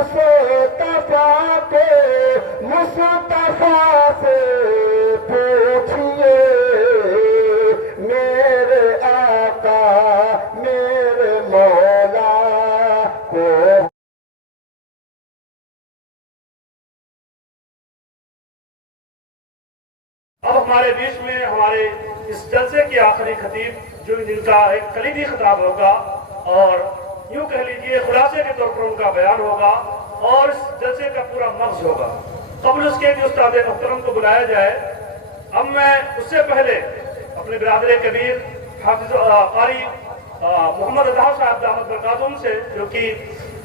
مصطفیٰ کے مصطفیٰ سے پوچھئے میرے آقا میرے مولا کو۔ اب ہمارے بیچ میں ہمارے اس جلسے کے آخری خطیب جو جن کا ایک کلیدی خطاب ہوگا اور یوں کہہ لیجئے خلاصے کے طور پر ان کا بیان ہوگا اور اس جلسے کا پورا مغز ہوگا۔ قبل اس کے کہ استاد محترم کو بلایا جائے، اب میں اس سے پہلے اپنے برادر کبیر حافظ قاری محمد اظہر صاحب دامت برکاتہم سے جو کہ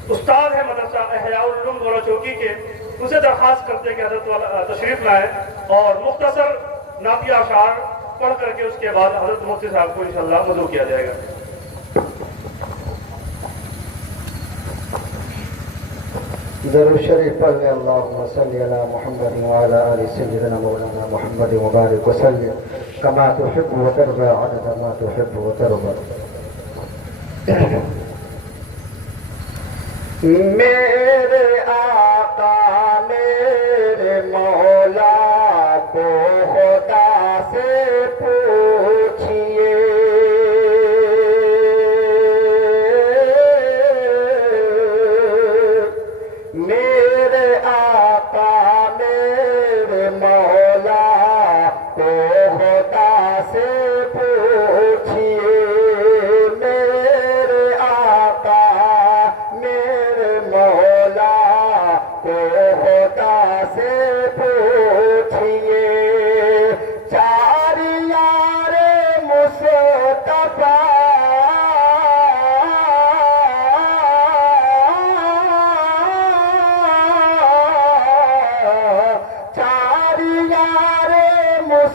استاد ہے مدرسہ احیاء العلوم گورا چوکی کے، ان سے درخواست کرتے ہیں کہ حضرت والا تشریف لائیں اور مختصر نعتیہ اشعار پڑھ کر کے اس کے بعد حضرت مفتی صاحب کو انشاءاللہ مدعو کیا جائے گا۔ درود شریف پڑھ لیں۔ اللہم صلی علی محمد وعلی آل سیدنا مولانا محمد مبارک وسلم کما تحب وترضى عدد ما تحب وترضى۔ میرے آقا میرے مولا کو خدا سے پوچھئے میرے آقا میرے مولا کو خدا سے پوچھئے میرے آقا میرے مولا کو خدا سے پوچھئے چار یار مصطفیٰ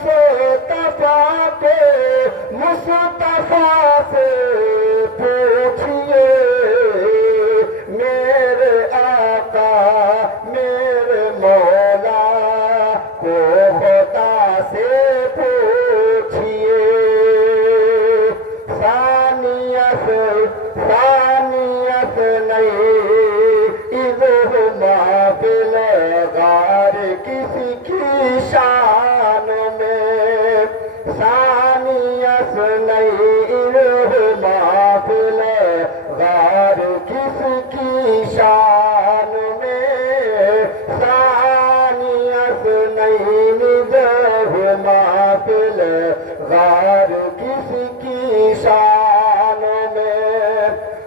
مصطفیٰ کے مصطفیٰ سے پوچھئے میرے آقا میرے مولا کو خدا سے پوچھئے ثانیت نہیں اذہما فی الغار کسی کی شان میں ثانیت نہیں اذہما فی الغار کسی کی شان میں ثانیت نہیں اذہما فی الغار کسی کی شان میں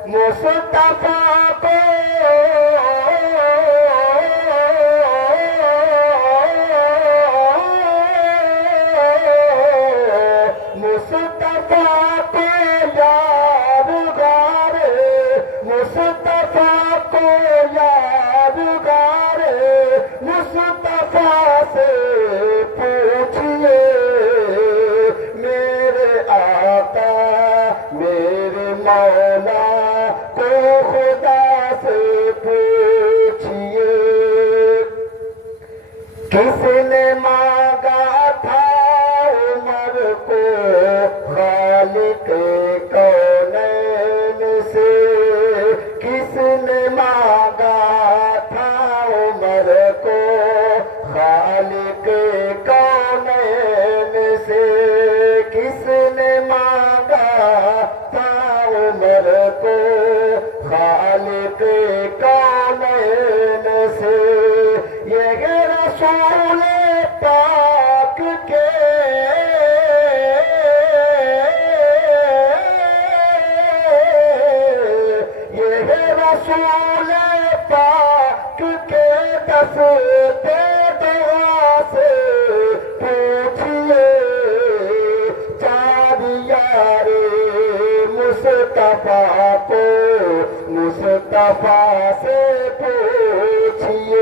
مصطفیٰ کو مصطفیٰ کو یادگار مصطفیٰ کو یادگار مصطفیٰ سے پوچھئے میرے آقا میرے مولا کو خدا سے پوچھئے کس نے مانگا تھا عمر کو خالق کونین سے کس نے مانگا تھا عمر کو خالق کونین سے کس نے مانگا تھا عمر کو خالق کونین سے یہ رسول پاک کے یہ رسول پاک کے دستے دعا سے پوچھئے چار یار مصطفیٰ کو مصطفیٰ سے پوچھئے